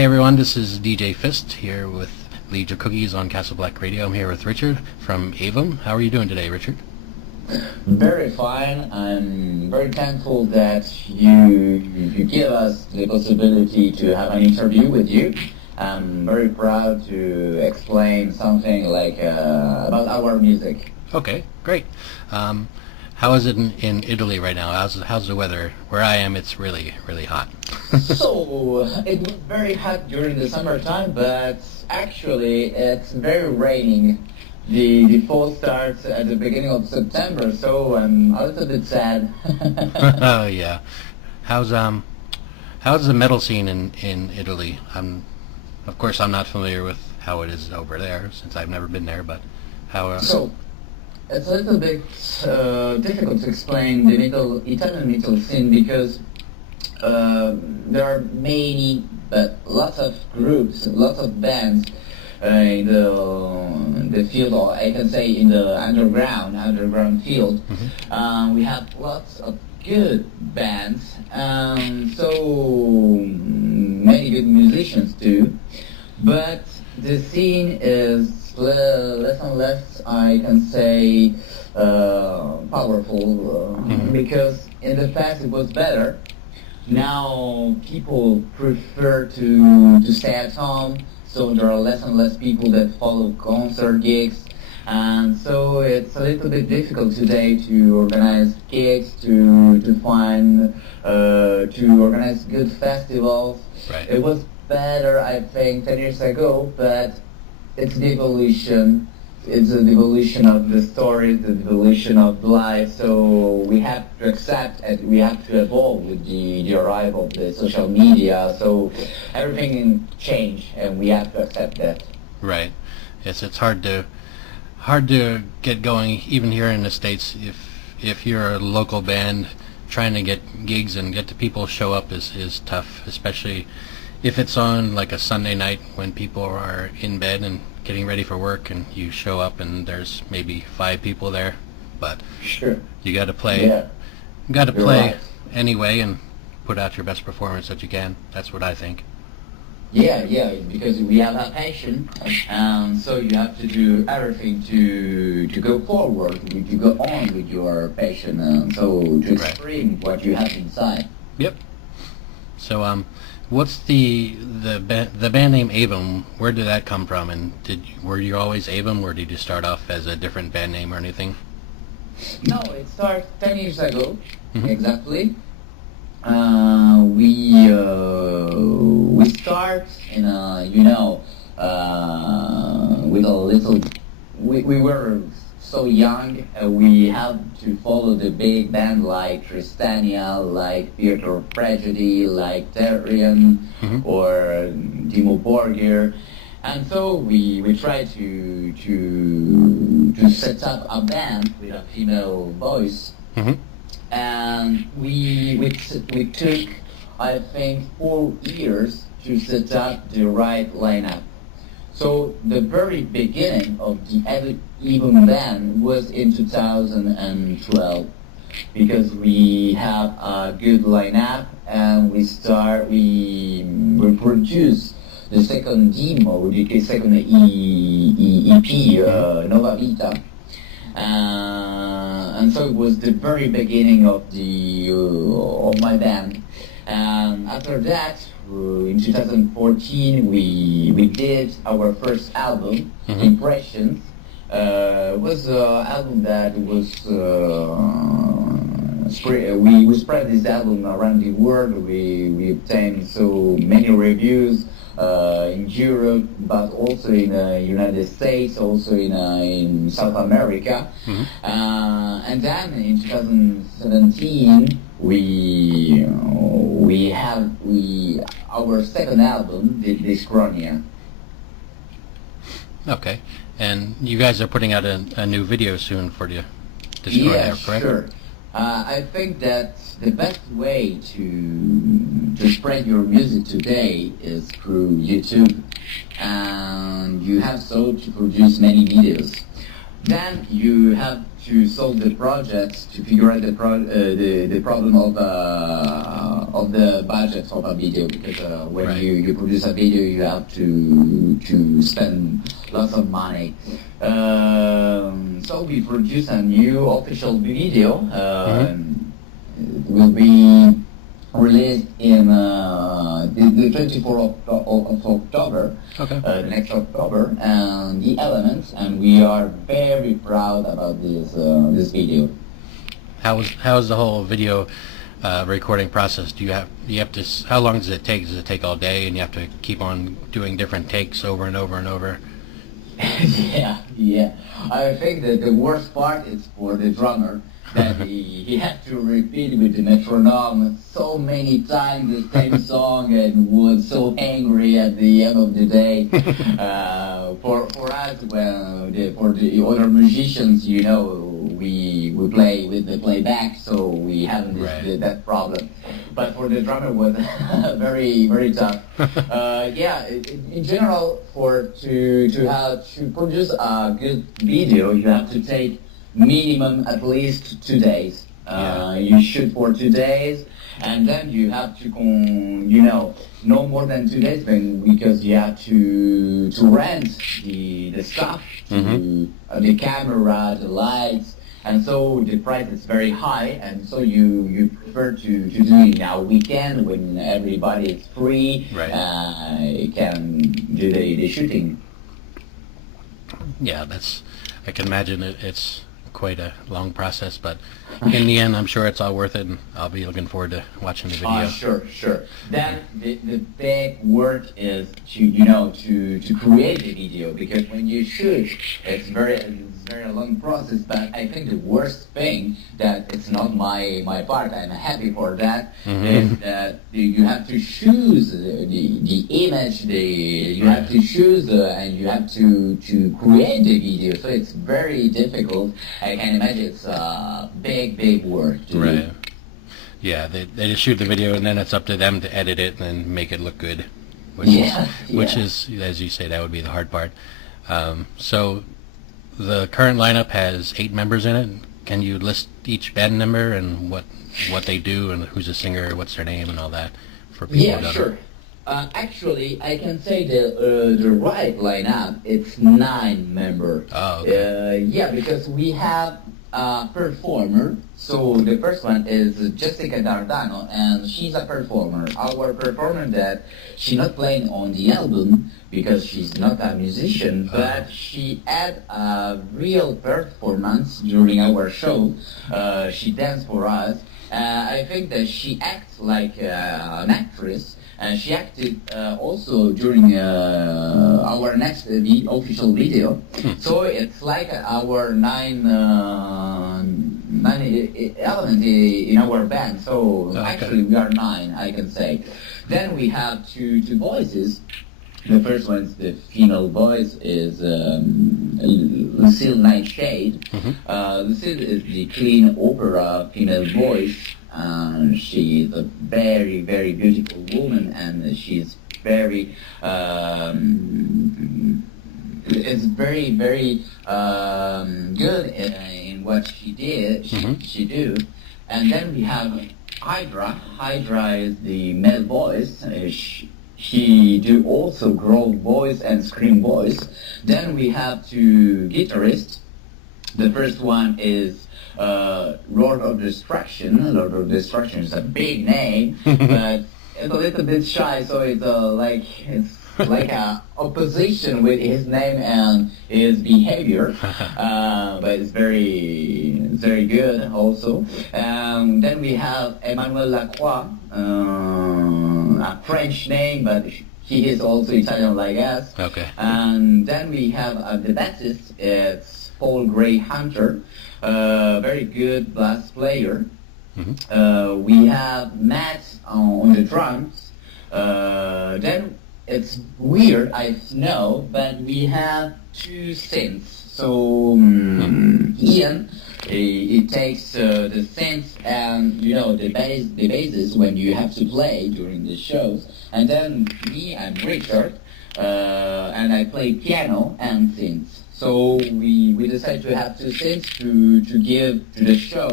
Hey everyone, this is DJ Fist here with Legion of Cookies on Castle Blakk Radio. I'm here with Richard from Aevum. How are you doing today, Richard? Very fine. I'm very thankful that you give us the possibility to have an interview with you. I'm very proud to explain something like about our music. Okay, great. How is it in Italy right now? How's the weather? Where I am, it's really hot. So it was very hot during the summertime, but actually it's very raining. The fall starts at the beginning of September, so I'm a little bit sad. Oh yeah. How's the metal scene in Italy? Of course I'm not familiar with how it is over there since I've never been there, but how? So it's a little bit difficult to explain the Italian metal scene because there are many, but lots of groups, lots of bands in the field, or I can say in the underground field. Mm-hmm. We have lots of good bands, so many good musicians too, but the scene is less and less, I can say, powerful, because in the past it was better. Now people prefer to stay at home, so there are less and less people that follow concert gigs, and so it's a little bit difficult today to organize gigs, to find, to organize good festivals. Right. It was better, I think, 10 years ago, but it's the evolution. It's an evolution of the story, the evolution of life, so we have to accept and we have to evolve with the arrival of the social media, so everything changed and we have to accept that. Right. Yes, it's hard to get going even here in the States. If you're a local band, trying to get gigs and get the people show up is tough, especially if it's on like a Sunday night when people are in bed and getting ready for work, and you show up and there's maybe 5 people there, but sure, you got to play. Yeah. You got to You're play right. Anyway and put out your best performance that you can. That's what I think. Yeah, because we have a passion, so you have to do everything to go forward, to go on with your passion, so to Right. express what you have inside. Yep. So what's the band name Aevum? Where did that come from? And were you always Aevum, or did you start off as a different band name or anything? No, it started 10 years ago, Mhm. exactly. We start in with a little. We were so young. We had to follow the big band like Tristania, like Theater Tragedy, like Terrian, Mhm. or Timo Borgir. And so we tried to set up a band with a female voice, Mm-hmm. and we took, I think, 4 years to set up the right lineup. So the very beginning of the Aevum band was in 2012, because we have a good lineup, and we produce the second demo, the second EP, Nova Vita, and so it was the very beginning of my band. And after that, in 2014, we did our first album, Mhm. Impressions. It was an album that was we spread this album around the world. We obtained so many reviews in Europe, but also in the United States, also in South America. Mhm. And then in 2017, our second album, the Chronia. Okay. And you guys are putting out a new video soon for the Discordia, Yeah, correct? sure. I think that the best way to spread your music today is through YouTube, and you have so to produce many videos. Then you have to solve the project, to figure out the problem of the budget of a video, because when Right. you produce a video, you have to spend lots of money. So we produce a new official video. It will be released in the 24th of October, Okay. the next October, and the elements, and we are very proud about this video. How is the whole video recording process? Do you have to? How long does it take? Does it take all day, and you have to keep on doing different takes over and over and over? Yeah. I think that the worst part is for the drummer, that he had to repeat with the metronome so many times the same song, and was so angry at the end of the day. For us, well, for the other musicians, we play with the playback, so we haven't that problem. But for the drummer, was very, very tough. In general, to produce a good video, you have to take minimum at least 2 days. You shoot for 2 days, and then you have to no more than 2 days, because you have to rent the stuff, the camera, the lights, and so the price is very high, and so you prefer to do it in a weekend when everybody is free. You can do the shooting. Yeah, I can imagine it's quite a long process, but in the end, I'm sure it's all worth it, and I'll be looking forward to watching the video. Sure. Then the big work is to create the video, because when you shoot, it's very long process. But I think the worst thing, that it's not my part, I'm happy for that, is that you have to choose the image, you have to choose and you have to create the video. So it's very difficult. I can imagine it's a big work to do. Yeah, they just shoot the video, and then it's up to them to edit it and make it look good. Which is, as you say, that would be the hard part. So the current lineup has 8 members in it. Can you list each band member and what they do, and who's a singer, what's their name, and all that for people? Yeah, sure. Actually, I can say the right lineup, it's 9 members. Oh, okay. Because we have a performer. So the first one is Jessica Dardano, and she's a performer. Our performer, that she's not playing on the album because she's not a musician, but she had a real performance during our show. She danced for us. I think that she acts like an actress. And she acted also during our next official video. So it's like our 9 elements in our band. So actually we are 9, I can say. Then we have two voices. The first one is the female voice, is Lucille Nightshade. Lucille is the clean opera female voice. She is a very, very beautiful woman, and she's very, is very, very good in what she did. She do. And then we have Hydra. Hydra is the male voice. She do also growl voice and scream voice. Then we have 2 guitarists. The first one is Lord of Destruction. Lord of Destruction is a big name, but it's a little bit shy, so it's like a opposition with his name and his behavior, but it's very good also. Then we have Emmanuel Lacroix, a French name, but he is also Italian like us. Okay. And then we have the bassist, it's Paul Gray Hunter, very good bass player. We have Matt on the drums. Then it's weird, I know, but we have 2 synths. So Ian, he takes the synths and the basses when you have to play during the shows. And then me, I'm Richard, and I play piano and synths. So we decided to have two scenes to give to the show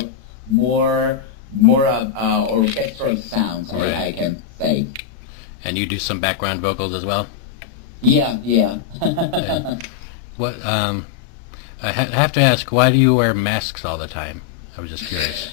more orchestral sounds, Right. I can say. And you do some background vocals as well? Yeah. Yeah. What, I have to ask, why do you wear masks all the time? I was just curious.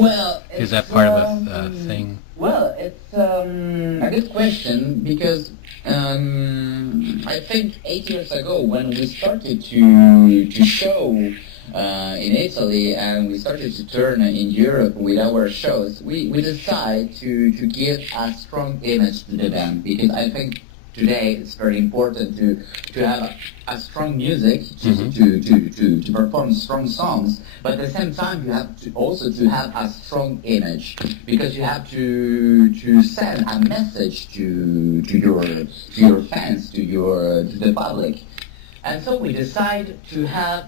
Well, Is that part of a thing? Well, it's a good question because I think 8 years ago when we started to show in Italy and we started to turn in Europe with our shows, we decided to give a strong image to the band because I think today it's very important to have a strong music to perform strong songs, but at the same time you have to also to have a strong image because you have to send a message to your fans, to the public. And so we decide to have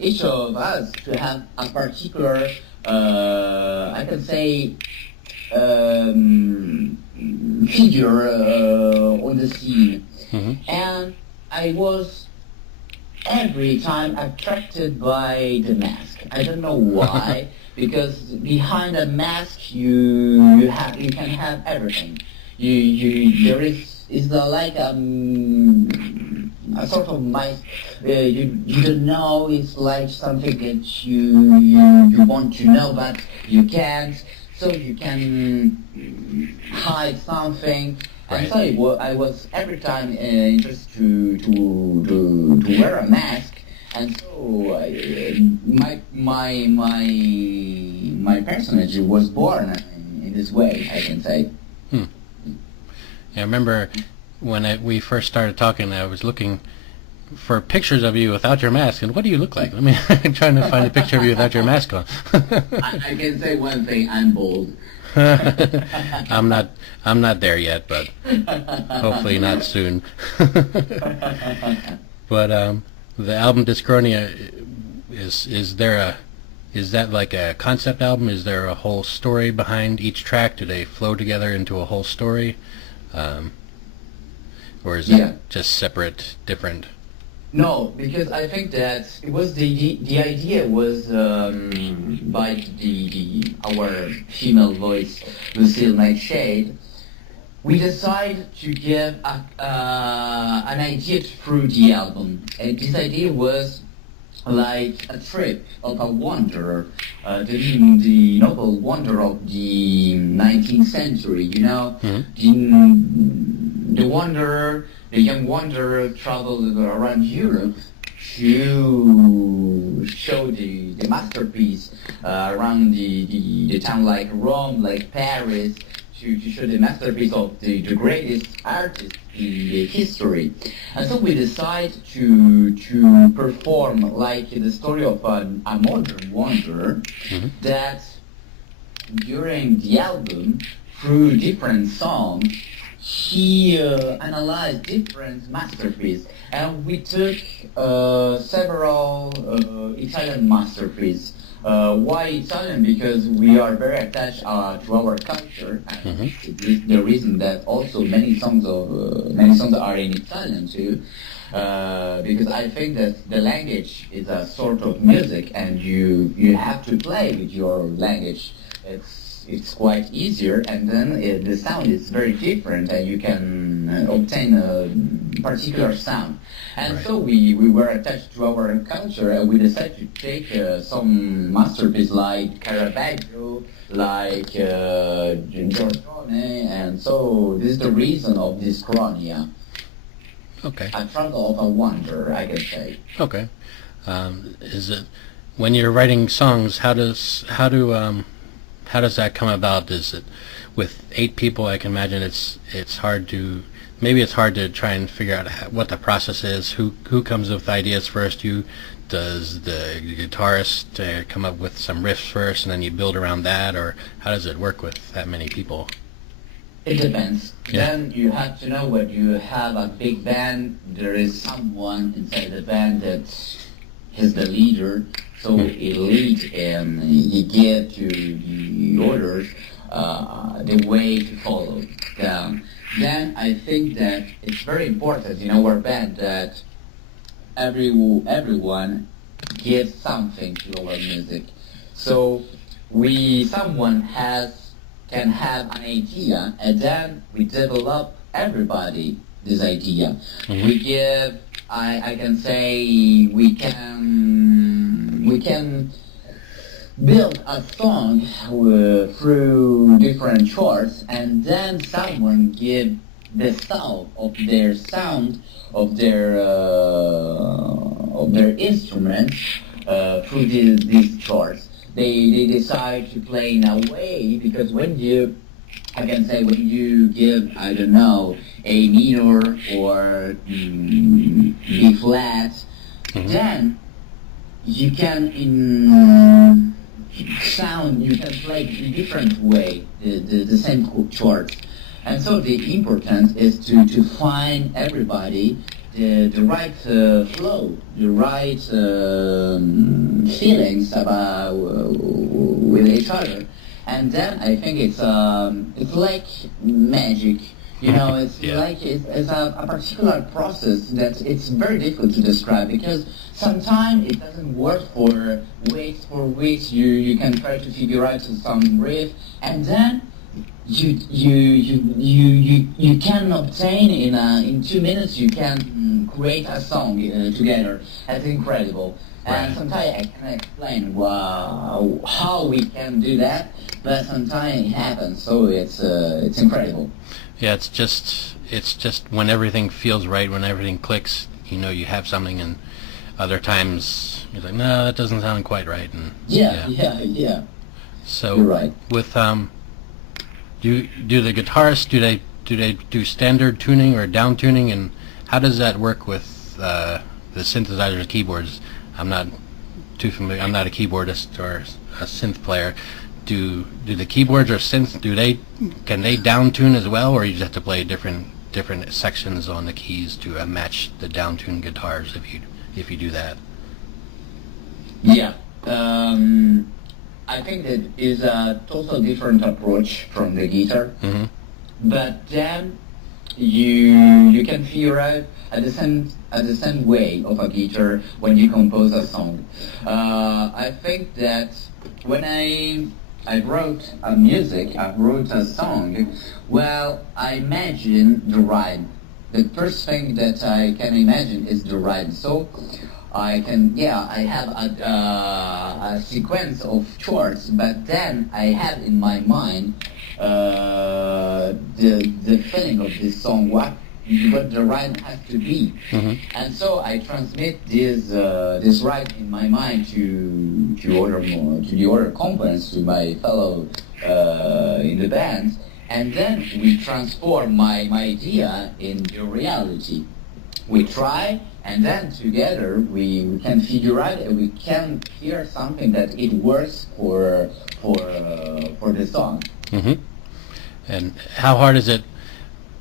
each of us to have a particular, I can say, figure on the scene. And I was every time attracted by the mask. I don't know why, because behind a mask you can have everything. There is like a sort of mask. You don't know. It's like something that you want to know, but you can't. So you can hide something. And so I was every time interested to wear a mask. And so my personage was born in this way, I can say. Yeah, I remember when we first started talking, I was looking for pictures of you without your mask, and what do you look like? I'm trying to find a picture of you without your mask on. I can say one thing: I'm bald. I'm not there yet, but hopefully not soon. But the album Dyschronia is that like a concept album? Is there a whole story behind each track? Do they flow together into a whole story? Or is it just separate, different? No, because I think that it was the idea was by our female voice, Lucille Nightshade. We decided to give an idea through the album, and this idea was like a trip of a wanderer, the noble wanderer of the 19th century, you know. The wanderer, the young wanderer traveled around Europe to show the masterpiece around the town like Rome, like Paris, to show the masterpiece of the greatest artist in the history. And so we decided to perform like the story of a modern wanderer that during the album, through different songs, he analyzed different masterpieces, and we took several Italian masterpieces. Why Italian? Because we are very attached to our culture, and it is the reason that also many songs are in Italian too. Because I think that the language is a sort of music, and you have to play with your language. It's quite easier, and then the sound is very different, and you can obtain a particular sound. And so we were attached to our culture, and we decided to take some masterpieces like Caravaggio, like Giorgione, and so this is the reason of this Dyschronia. Okay. A travel of a wanderer, I can say. Okay. Is it when you're writing songs? How does that come about? Is it with 8 people? I can imagine it's hard to try and figure out what the process is. Who comes up with ideas first? Does the guitarist come up with some riffs first, and then you build around that, or how does it work with that many people? It depends. Yeah. Then you have to know when you have a big band, there is someone inside the band that is the leader. So he leads and he gives to the orders the way to follow down. Then I think that it's very important in our band that everyone gives something to our music. So someone can have an idea, and then we develop everybody this idea. Mm-hmm. We give, I can say, we can build a song through different chords, and then someone give the sound of their instrument through these chords. They decide to play in a way, because when you give, I don't know, A minor or B flat, Mm-hmm. then you can you can play in different way the same chords. And so the important is to find everybody the right flow, the right feelings about with each other. And then I think it's like magic. You know, it's Yeah. like it's a particular process that it's very difficult to describe, because sometimes it doesn't work for weeks. For weeks, you can try to figure out some riff, and then you can obtain in 2 minutes. You can create a song together. That's incredible. And Right. sometimes I can explain how we can do that, but sometimes it happens. So it's incredible. Yeah, it's just when everything feels right, when everything clicks, you know you have something, and other times you're like, no, that doesn't sound quite right. And Yeah. So You're right. with do the guitarists do they do standard tuning or down tuning, and how does that work with the synthesizers, keyboards? I'm not too familiar. I'm not a keyboardist or a synth player. Do the keyboards or synths can they down tune as well, or you just have to play different sections on the keys to match the down tuned guitars if you do that? Yeah. I think that is a total different approach from the guitar. Mm-hmm. But then you can figure out at the same way of a guitar when you compose a song. I think that when I wrote a song, well, I imagine the rhyme. The first thing that I can imagine is the rhyme. So I have a sequence of chords, but then I have in my mind the feeling of this song, what the rhyme has to be. Mm-hmm. And so I transmit this rhyme in my mind to the other components, to my fellow in the band, and then we transform my idea into reality. We try, and then together we can figure out, we can hear something that it works for the song. Mm-hmm. And how hard is it?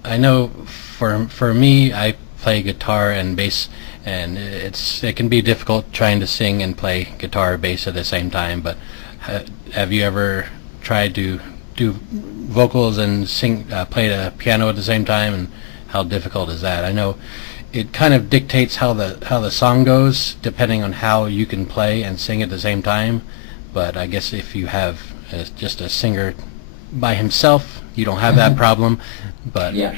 I know for me, I play guitar and bass, and it can be difficult trying to sing and play guitar or bass at the same time. But have you ever tried to do vocals and sing, play the piano at the same time, and how difficult is that? I know it kind of dictates how the song goes, depending on how you can play and sing at the same time. But I guess if you have just a singer by himself, you don't have that problem. But Yeah.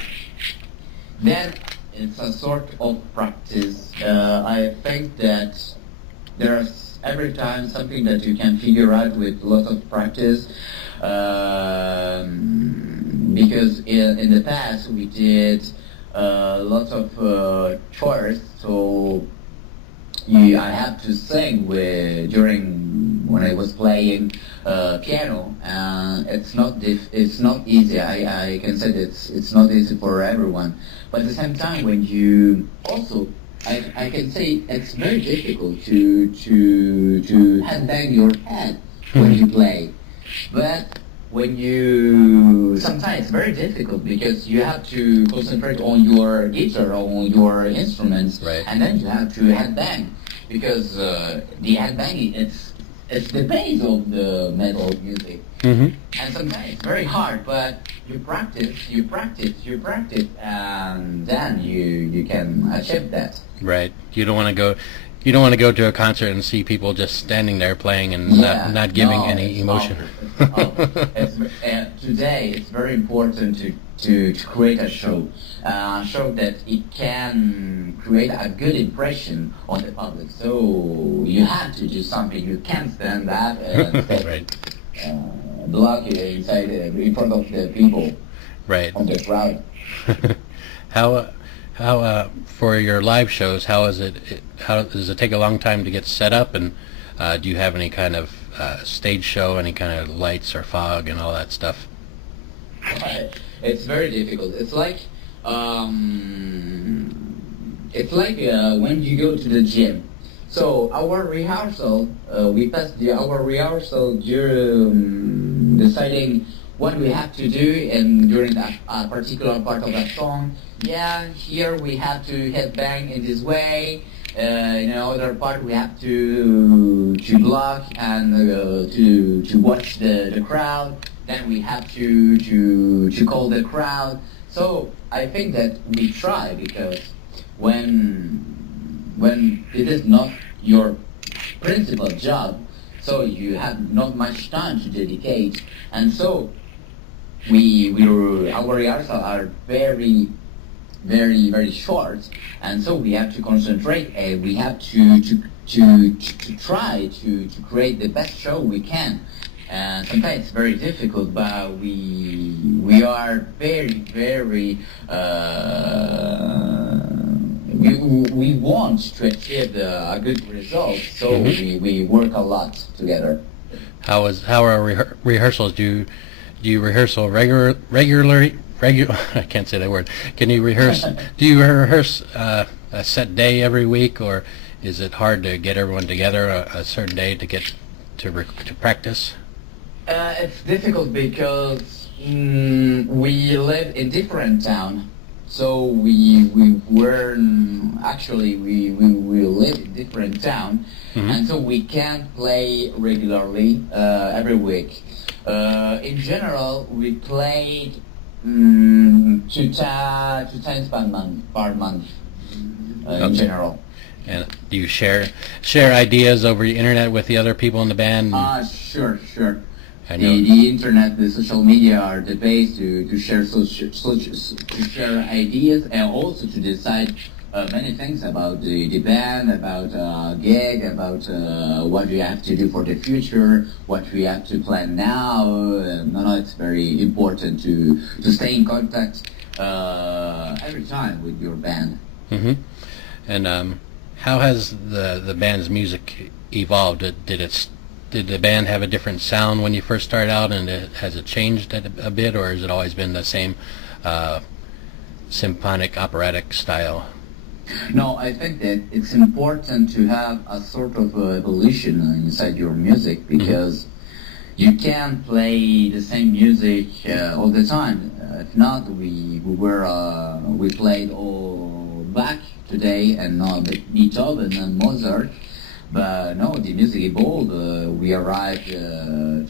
Then it's a sort of practice. I think that there's every time something that you can figure out with lots of practice. Because in the past we did lots of chores, so I have to sing when I was playing piano, and it's not easy. I can say that it's not easy for everyone. But at the same time, when you also, I can say it's very difficult to headbang your head when you play. But when sometimes it's very difficult because you have to concentrate on your guitar or on your instruments, Right. and then you have to headbang, because the headbanging, it's the base of the metal music. mm-hmm. And sometimes it's very hard, but you practice, and then band, you can achieve that. Right. You don't want to go. You don't want to go to a concert and see people just standing there playing and not giving any emotion. Today it's very important to create a show that it can create a good impression on the public. So you have to do something. You can't stand that and Right. block it inside in front of the people, Right. on the crowd. How for your live shows? How is it? How does it take a long time to get set up? And do you have any kind of stage show, any kind of lights or fog and all that stuff? It's very difficult. It's like when you go to the gym. So our rehearsal, we pass our rehearsal during deciding what we have to do, and during a particular part of a song. Yeah, here we have to headbang in this way. In another part we have to block and to watch the crowd. Then we have to call the crowd. So I think that we try, because when it is not your principal job, so you have not much time to dedicate, and so our rehearsals are very, very, very short, and so we have to concentrate, and we have to try to create the best show we can. And sometimes it's very difficult, but we are very, very we want to achieve a good result, so we work a lot together. How are rehearsals? Do you rehearsal regularly? I can't say that word. Can you rehearse? Do you rehearse a set day every week, or is it hard to get everyone together a certain day to get to practice? It's difficult because we live in different town, so we live in different town, and so we can't play regularly every week. In general, we played two times per month. In general. And do you share ideas over the internet with the other people in the band? Sure. I know. The internet, the social media are the base to share ideas, and also to decide many things about the band, about gig, about what we have to do for the future, what we have to plan now. It's very important to stay in contact every time with your band. And how has the band's music evolved? Did the band have a different sound when you first started out, and has it changed a bit, or has it always been the same symphonic operatic style? No, I think that it's important to have a sort of evolution inside your music, because you can't play the same music all the time. If not, we played all Blakk today, and not Beethoven and Mozart. But no, the music evolved. We arrived to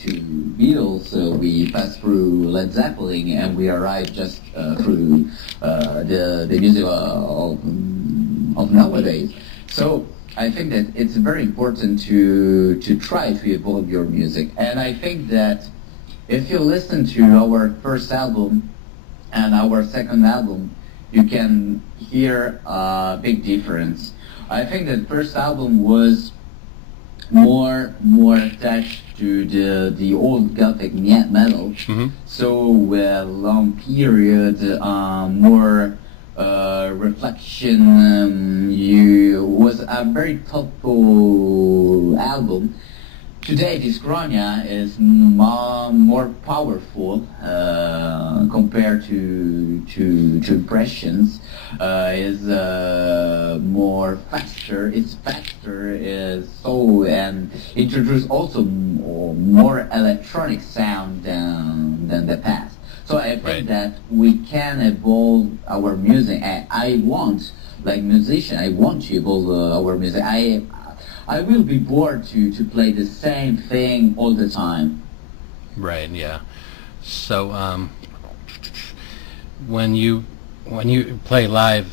Beatles. We passed through Led Zeppelin, and we arrived just through the music of nowadays. So I think that it's very important to try to evolve your music. And I think that if you listen to our first album and our second album, you can hear a big difference. I think that first album was more attached to the old Gothic metal, so long period, more reflection. Was a very thoughtful album. Today, Discronia is more powerful compared to Impressions. Is more faster. It's faster. Is and introduce also more electronic sound than the past. So I think that we can evolve our music. I want, like musician, I want to evolve our music. I will be bored to play the same thing all the time. Right, yeah. So when you when you play live,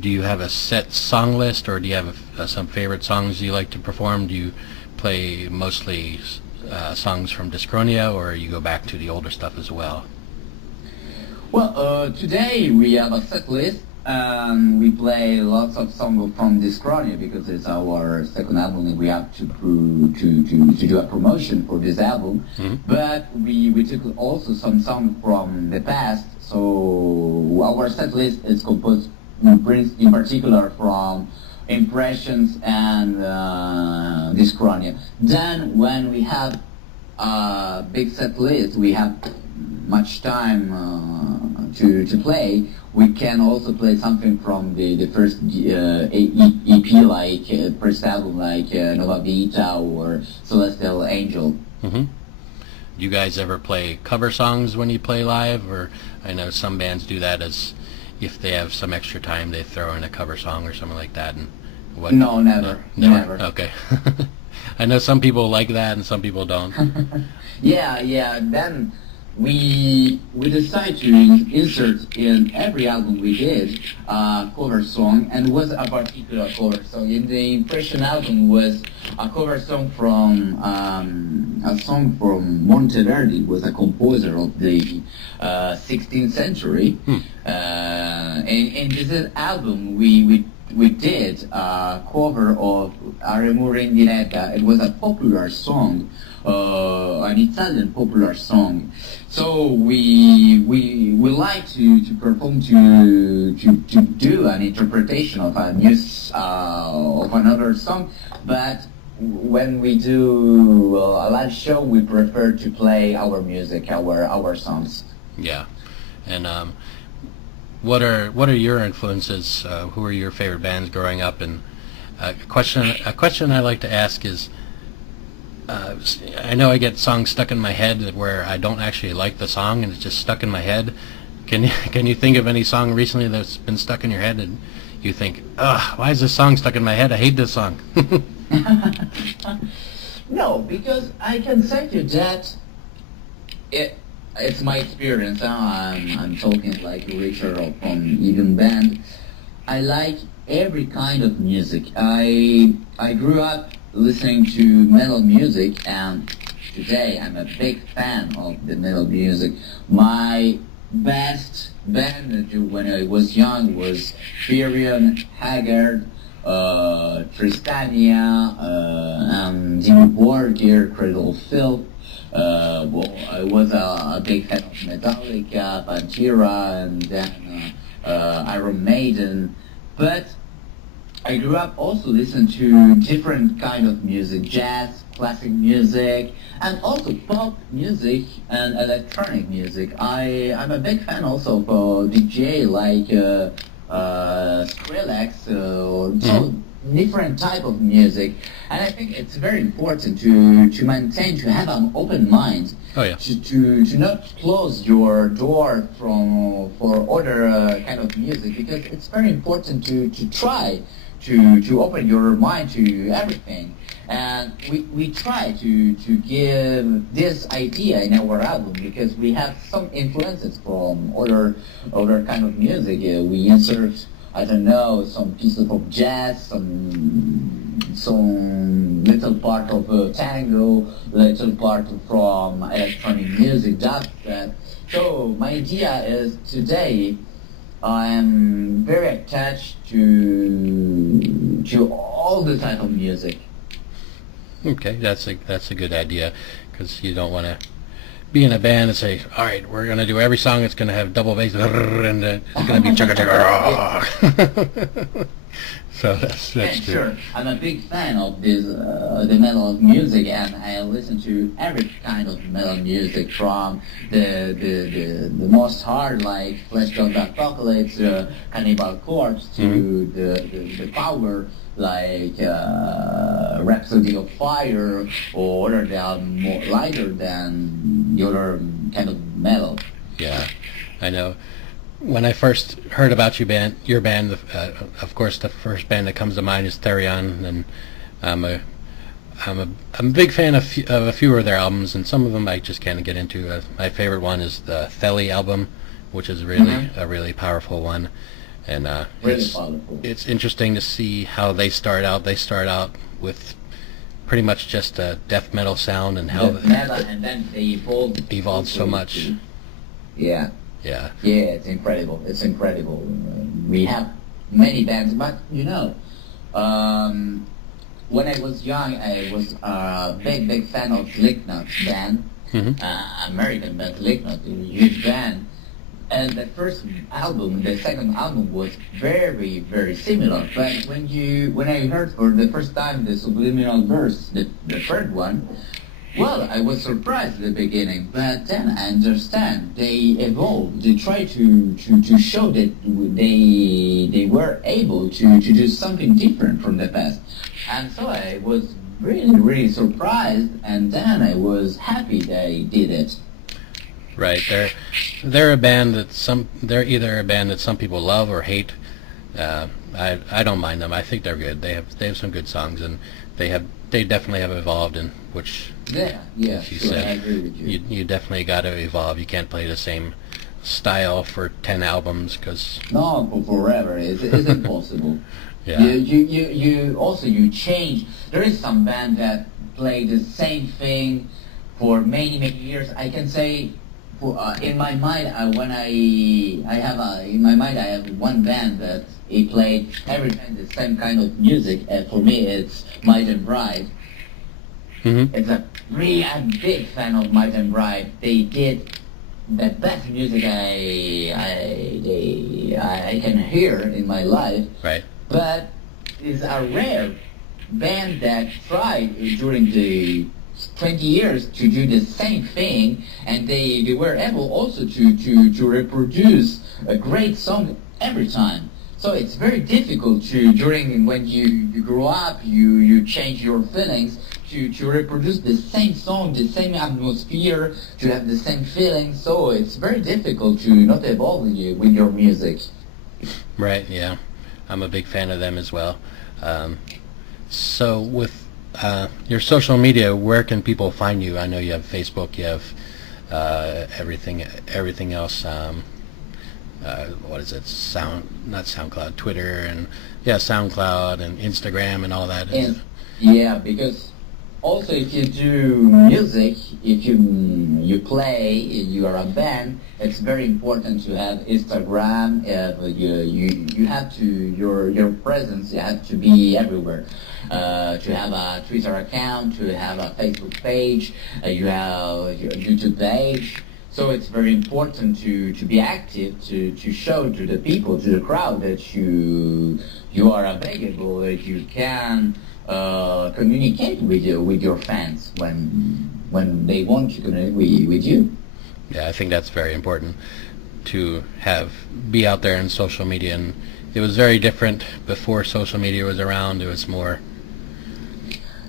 do you have a set song list, or do you have some favorite songs you like to perform? Do you play mostly songs from Discronia, or you go back to the older stuff as well? Well, today we have a set list. We play lots of songs from Discronia because it's our second album and we have to do a promotion for this album. Mm-hmm. But we took also some songs from the past. So our set list is composed in particular from Impressions and Discronia. Then when we have a big set list, we have much time to play. We can also play something from the first EP, like first album, like Nova Vita or Celestial Angel. Mm-hmm. Do you guys ever play cover songs when you play live? Or I know some bands do that, as if they have some extra time, they throw in a cover song or something like that. And what? No, never. No, Never. Okay. I know some people like that and some people don't. Yeah. Then we decided to insert in every album we did a cover song, and it was a particular cover song. In the Impression album was a cover song from a song from Monteverdi, was a composer of the 16th century. In this album we did a cover of Aevum Interview. It was a popular song, an Italian popular song. So we like to perform to do an interpretation of a of another song, but when we do a live show, we prefer to play our music, our songs. Yeah, and what are your influences? Who are your favorite bands growing up? And a question I like to ask is, I know I get songs stuck in my head where I don't actually like the song and it's just stuck in my head. Can you think of any song recently that's been stuck in your head and you think, ugh, why is this song stuck in my head? I hate this song. No, because I can say to you that it's my experience. I'm talking like Richard from Aevum band. I like every kind of music. I grew up listening to metal music, and today I'm a big fan of the metal music. My best band when I was young was Furion, Haggard, Tristania, and Dimmu Borgir, Cradle of Filth. Well, I was a big fan of Metallica, Pantera, and then Iron Maiden. But I grew up also listening to different kind of music, jazz, classic music, and also pop music and electronic music. I'm a big fan also of DJ like Skrillex, so different type of music. And I think it's very important to maintain, to have an open mind. Oh yeah. To not close your door for other kind of music, because it's very important to try to open your mind to everything. And we try to give this idea in our album, because we have some influences from other kind of music. We insert, I don't know, some pieces of jazz, some little part of tango, little part from electronic music, dubstep. So my idea is today I am very attached to all the type of music. Okay, that's a good idea, because you don't want to be in a band and say, all right, we're going to do every song, it's going to have double bass, and it's going to be chugga chugga. So that's Yeah, true. sure. I'm a big fan of this the metal music, and I listen to every kind of metal music, from the most hard, like Flesh of the Apocalypse, Cannibal Corpse, to the power, like Rhapsody of Fire, or they are more lighter than the other kind of metal. Yeah, I know. When I first heard about your band, of course, the first band that comes to mind is Therion, and I'm a big fan of a few of their albums, and some of them I just can't get into. My favorite one is the Theli album, which is really a really powerful one. And Really powerful. it's interesting to see how they start out. They start out with pretty much just a death metal sound, and how Death metal, and then they evolved so much. Yeah. Yeah. Yeah, it's incredible. It's incredible. We have many bands, but when I was young, I was a big fan of Slipknot's band, American band Slipknot, a huge band. And the first album, the second album was very similar. But when I heard for the first time the Subliminal Verse, the third one, well, I was surprised at the beginning, but then I understand they evolved. They tried to show that they were able to do something different from the past. And so I was really surprised, and then I was happy they did it. Right. They're a band that they're either a band that some people love or hate. I don't mind them. I think they're good. They have some good songs, and they definitely have evolved, in which Yeah, as you sure, said, I agree with you. you definitely got to evolve. You can't play the same style for 10 albums, because No, for forever. It's impossible. yeah. You change. There is some band that play the same thing for many years. I can say, in my mind, in my mind I have one band that he played every time the same kind of music. For me, it's Might and Bride. I'm big fan of Might and Bride. They did the best music I can hear in my life. Right. But it's a rare band that tried during the 20 years to do the same thing, and they were able also to reproduce a great song every time. So it's very difficult when you grow up, you change your feelings to reproduce the same song, the same atmosphere, to have the same feeling. So it's very difficult to not evolve with your music. Right, yeah. I'm a big fan of them as well. So with your social media, where can people find you? I know you have Facebook, you have everything else. What is it? Not SoundCloud, Twitter, and SoundCloud and Instagram and all that. Yeah, because also if you do music, if you play, you are a band, it's very important to have Instagram. You have to your presence. You have to be everywhere. To have a Twitter account, to have a Facebook page, you have your YouTube page. So it's very important to be active, to show to the people, to the crowd, that you are available, that you can communicate with your fans when they want to connect with you. Yeah, I think that's very important, to be out there in social media. And it was very different before social media was around. It was more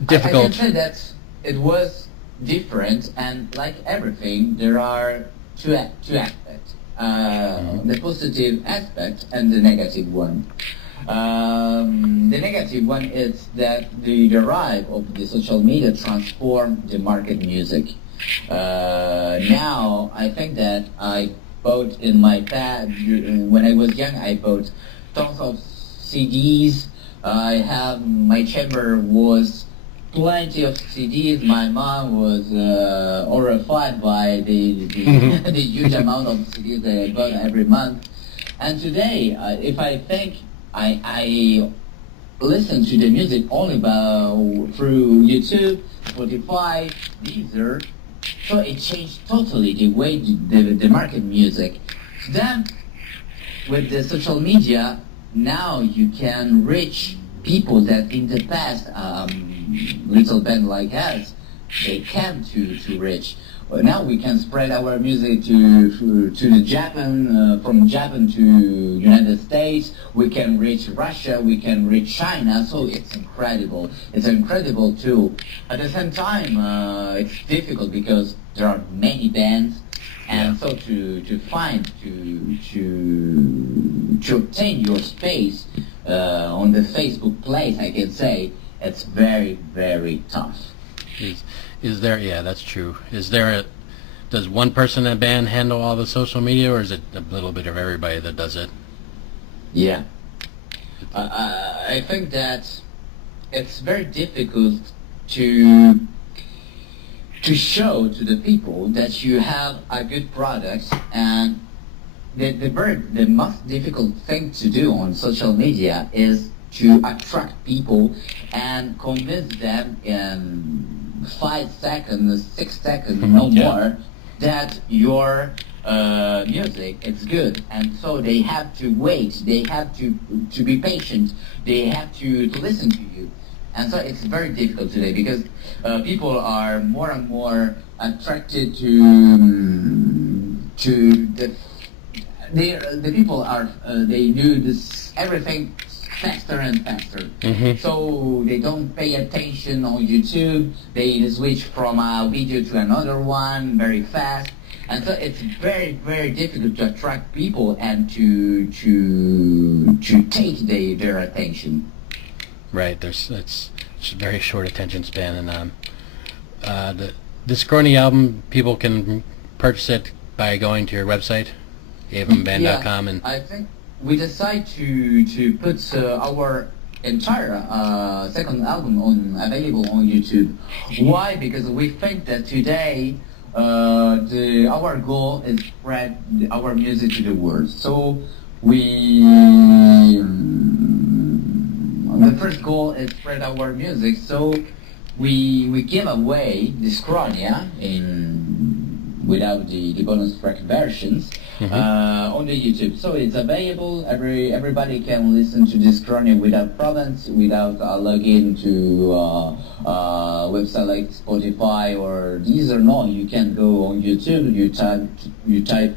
difficult. I can say that it was different, and like everything, there are two aspects: the positive aspect and the negative one. The negative one is that the rise of the social media transformed the market music. Now, I think that I bought in my past, when I was young, I bought tons of CDs. My chamber was plenty of CDs. My mom was horrified by the the huge amount of CDs that I bought every month. And today, if I think I listen to the music only through YouTube, Spotify, Deezer, so it changed totally the way the market music. Then, with the social media, now you can reach people that in the past, little band like us, they can't to reach. But now we can spread our music to the Japan, from Japan to United States. We can reach Russia. We can reach China. So it's incredible. It's an incredible tool. At the same time, it's difficult because there are many bands, and so to find to obtain your space on the Facebook place, I can say it's very tough. Is there? Yeah, that's true. Is there does one person in a band handle all the social media, or is it a little bit of everybody that does it? Yeah. I think that it's very difficult to show to the people that you have a good product, and the most difficult thing to do on social media is to attract people and convince them in 5 seconds, 6 seconds, no Yeah. more, that your music is good. And so they have to wait, they have to be patient, they have to listen to you. And so it's very difficult today because people are more and more attracted to the people are they do this everything faster and faster. So they don't pay attention on YouTube. They switch from a video to another one very fast, and so it's very, very difficult to attract people and to take their attention. Right. It's a very short attention span, and the Scrawny album, people can purchase it by going to your website, aevumband.com, and I think we decided to put our entire second album available on YouTube. Why? Because we think that today our goal is spread our music to the world. So the first goal is spread our music. So we give away the Scronia without the bonus track versions on the YouTube. So it's available. Everybody can listen to this Scronia without problems, without login to website like Spotify or Deezer. No, you can go on YouTube. You type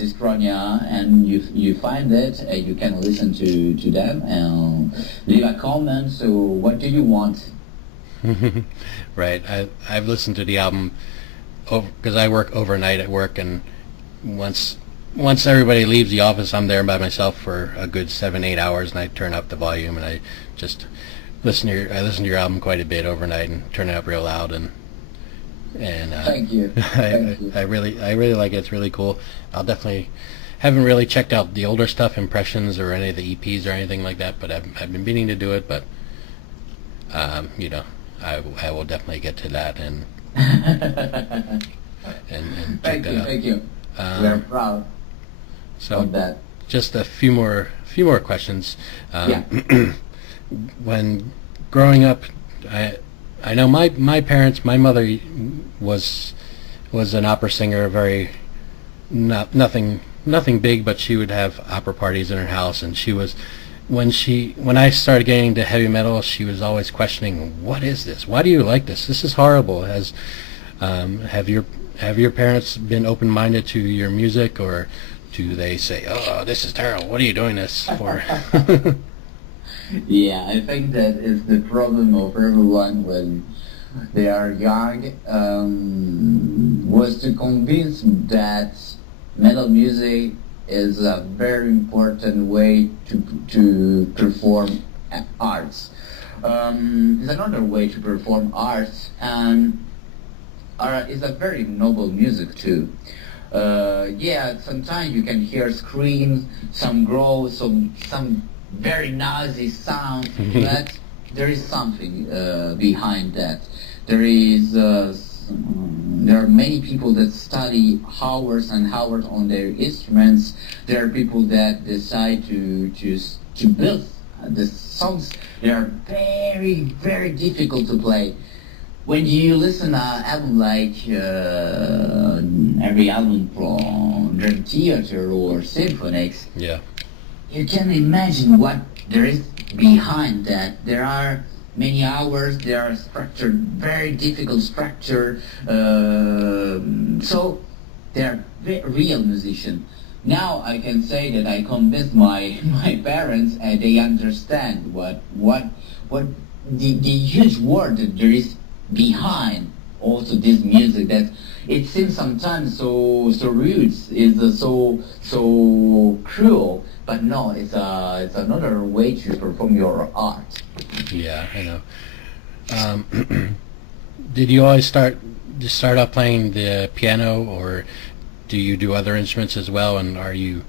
Discronia and you find it. And you can listen to them and leave a comment. So what do you want? Right. I've listened to the album because I work overnight at work, and once everybody leaves the office, I'm there by myself for a good 7-8 hours, and I turn up the volume and I just listen to your album quite a bit overnight and turn it up real loud, and Thank you. Thank you. I really like it. It's really cool. I'll definitely haven't really checked out the older stuff, Impressions or any of the EPs or anything like that, but I've been meaning to do it, but I will definitely get to that and check that out. Thank you. We are proud of that. Just a few more questions. Yeah. When growing up, I know my parents, my mother was an opera singer, nothing big, but she would have opera parties in her house, and she was when I started getting into heavy metal, she was always questioning, what is this? Why do you like this? This is horrible. Have your parents been open-minded to your music, or do they say, oh, this is terrible, what are you doing this for? Yeah, I think that is the problem of everyone when they are young, was to convince that metal music is a very important way to perform arts. It's another way to perform arts, and it's a very noble music too. Yeah, sometimes you can hear screams, some growls, some very noisy sound, but there is something behind that. There are many people that study hours and hours on their instruments. There are people that decide to build the songs. They are very, very difficult to play. When you listen to an album like every album from Dream Theater or Symphonics, Yeah. you can imagine what there is behind that. There are many hours, they are structured, very difficult structure, so they are real musicians. Now I can say that I convinced my parents, and they understand what the huge word that there is behind also this music, that it seems sometimes so rude, is so cruel, but no, it's another way to perform your art. Yeah, I know. Did you always start off playing the piano, or do you do other instruments as well? And are you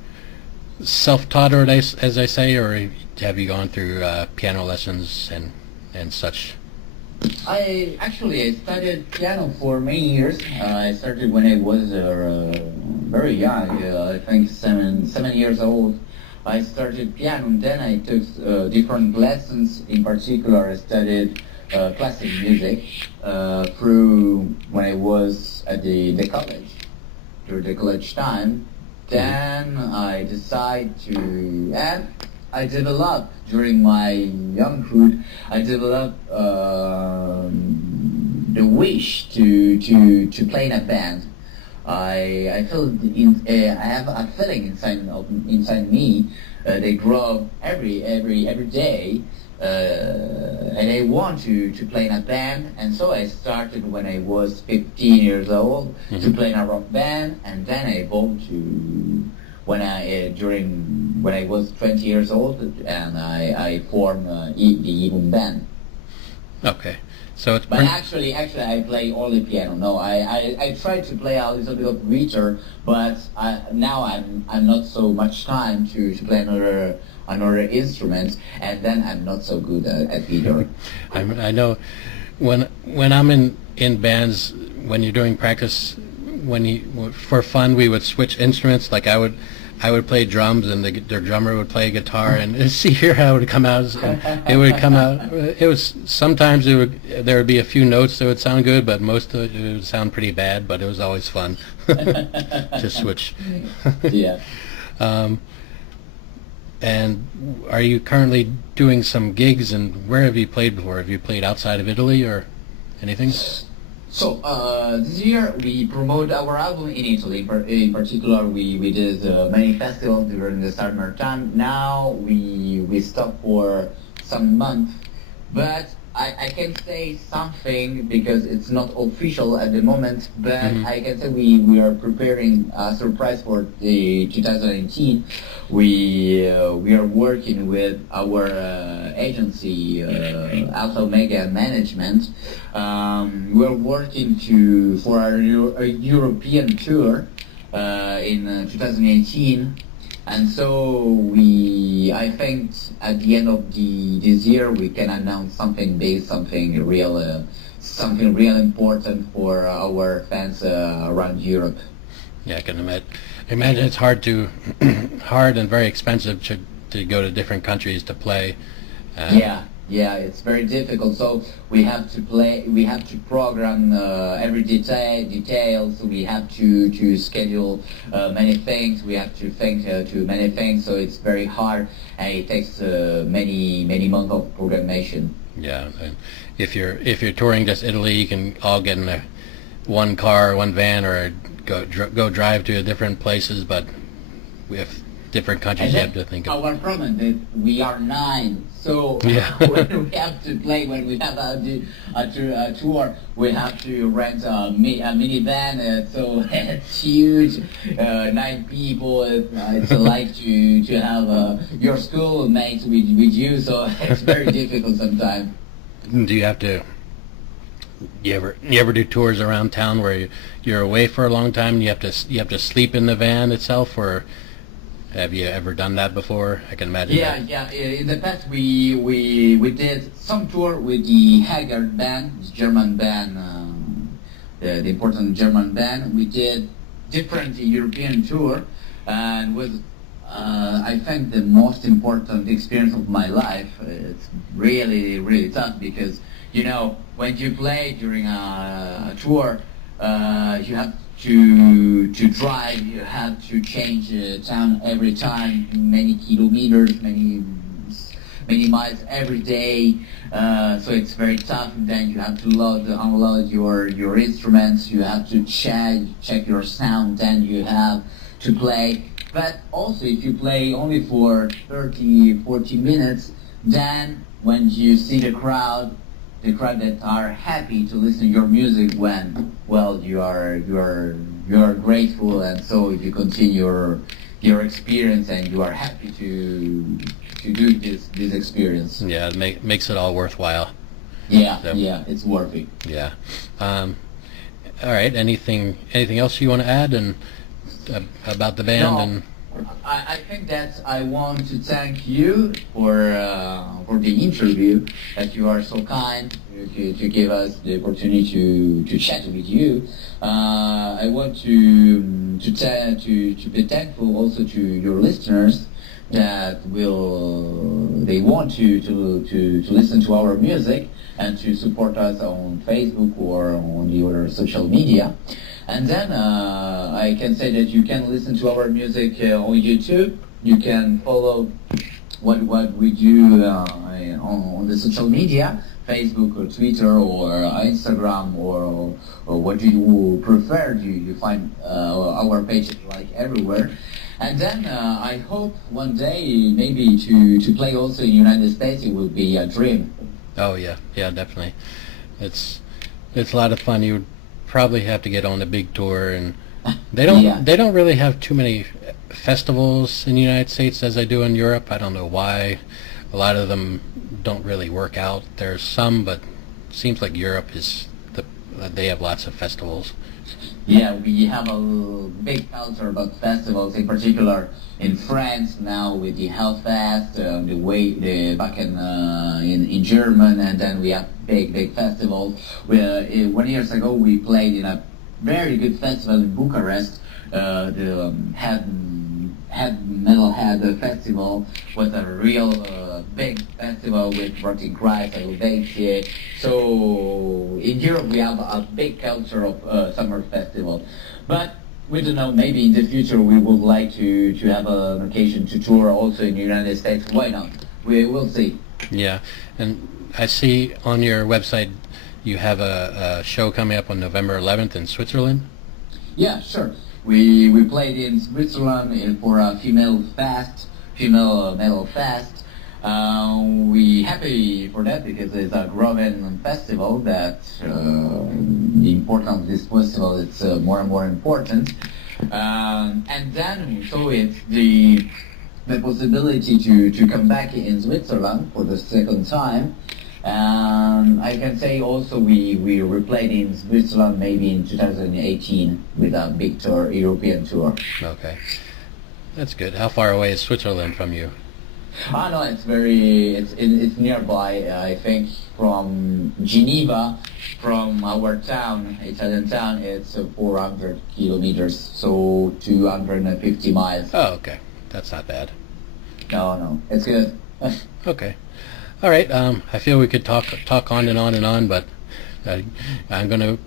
self-taught, or as I say, or have you gone through piano lessons and such? I studied piano for many years. I started when I was very young. I think seven years old. I started piano, and then I took different lessons. In particular, I studied classic music through when I was at the college, through the college time. Then I decided to, and I developed during my younghood. I developed the wish to play in a band. I feel I have a feeling inside me. They grow every day, and I want to play in a band. And so I started when I was 15 years old to play in a rock band, and then I evolved to when I was 20 years old, and I formed the Aevum band. Okay, so it's But actually, I play only piano. No, I try to play a little bit of guitar, but now I'm not so much time to play another instrument, and then I'm not so good at guitar. I know when I'm in bands, when you're doing practice, for fun, we would switch instruments. Like I would play drums, and the drummer would play guitar, and see here how it would come out. And it would come out. It was sometimes there would be a few notes that would sound good, but most of it would sound pretty bad. But it was always fun to switch. Yeah. And are you currently doing some gigs, and where have you played before? Have you played outside of Italy or anything? So this year we promote our album in Italy. In particular, we did many festivals during the summer time. Now we stop for some months, but I can say something because it's not official at the moment. But I can say we are preparing a surprise for the 2018. We are working with our agency, Alpha Omega Management. We're working for a European tour in 2018, and so I think at the end of this year we can announce something big, something real important for our fans around Europe. Yeah, I can imagine it's hard and very expensive to go to different countries to play. Yeah, it's very difficult. So we have to program every details. We have to schedule many things. We have to think to many things. So it's very hard, and it takes many months of programmation. Yeah, and if you're touring just Italy, you can all get in one car, one van, or go drive to different places. But with different countries, you have to think of. Our problem is we are 9, so Yeah. when we have to play, when we have a tour, we have to rent a minivan. So it's huge, 9 people. It's like to have your schoolmates with you. So it's very difficult sometimes. Do you have to? You ever do tours around town where you're away for a long time and you have to sleep in the van itself, or have you ever done that before? I can imagine. Yeah. In the past, we did some tour with the Haggard band, the German band, the important German band. We did different European tour, and was I think the most important experience of my life. It's really tough because when you play during a tour, you have to drive. You have to change town every time, many kilometers, many miles every day. So it's very tough. Then you have to unload your instruments. You have to check your sound. Then you have to play. But also, if you play only for 30-40 minutes, then when you see the crowd that are happy to listen to your music, when you are grateful, and so you continue your experience, and you are happy to do this experience. Yeah, it makes it all worthwhile. Yeah, So, yeah, it's worth it. yeah. All right. Anything else you want to add and about the band? No, And I think that I want to thank you for the interview, that you are so kind to give us the opportunity to chat with you. I want to be thankful also to your listeners that they want to listen to our music and to support us on Facebook or on the other social media. And then I can say that you can listen to our music on YouTube. You can follow what we do on the social media, Facebook or Twitter or Instagram or what you prefer. You find our pages like everywhere. And then I hope one day maybe to play also in the United States. It will be a dream. oh yeah, definitely. It's a lot of fun. You would probably have to get on a big tour, and Yeah. they don't really have too many festivals in the United States as they do in Europe. I don't know why. A lot of them don't really work out. There's some, but it seems like Europe is they have lots of festivals. Yeah, we have a big culture about festivals, in particular in France now with the Hellfest, the back in German, and then we have big festivals. 1 year ago we played in a very good festival in Bucharest. The Metalhead Festival was a real big festival with Rotting Christ, Elevation. So in Europe we have a big culture of summer festival. But we don't know, maybe in the future we would like to have an occasion to tour also in the United States. Why not? We will see. Yeah, and I see on your website you have a show coming up on November 11th in Switzerland. Yeah, sure. We played in Switzerland for a female metal fest. We happy for that because it's a growing festival that the importance of this festival is more and more important. And then so it's the possibility to come back in Switzerland for the second time. I can say also we replayed in Switzerland maybe in 2018 with a big tour, European tour. Okay, that's good. How far away is Switzerland from you? No, it's nearby. I think from Geneva, from our town, Italian town, it's 400 kilometers, so 250 miles. Oh, okay, that's not bad. No, it's good. Okay. All right. I feel we could talk on and on and on, but I'm gonna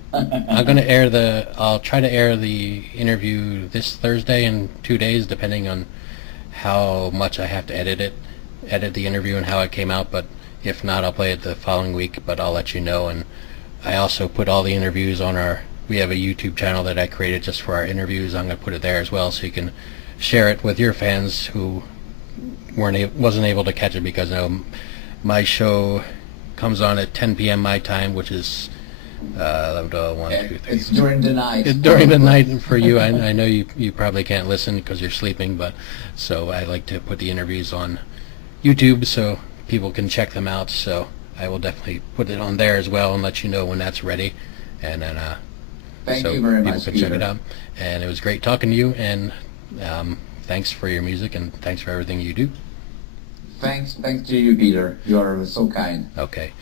air I'll try to air the interview this Thursday in 2 days, depending on how much I have to edit the interview and how it came out. But if not, I'll play it the following week. But I'll let you know. And I also put all the interviews on we have a YouTube channel that I created just for our interviews. I'm gonna put it there as well, so you can share it with your fans who wasn't able to catch it, because my show comes on at 10 p.m. my time, which is 1, 2, 3. It's during the night. It's during the night for you. I know you probably can't listen because you're sleeping, but so I like to put the interviews on YouTube so people can check them out. So I will definitely put it on there as well and let you know when that's ready, and then Thank so you very people much, can Peter. check it out. And it was great talking to you, and thanks for your music and thanks for everything you do. Thanks to you, Peter. You are so kind. Okay,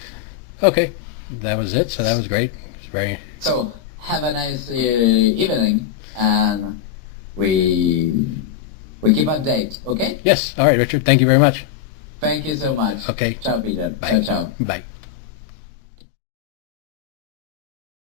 that was it. So that was great. It's very. So have a nice evening, and we keep update. Okay? Yes. All right, Richard. Thank you very much. Thank you so much. Okay. Ciao, Peter. Bye. Ciao. Bye.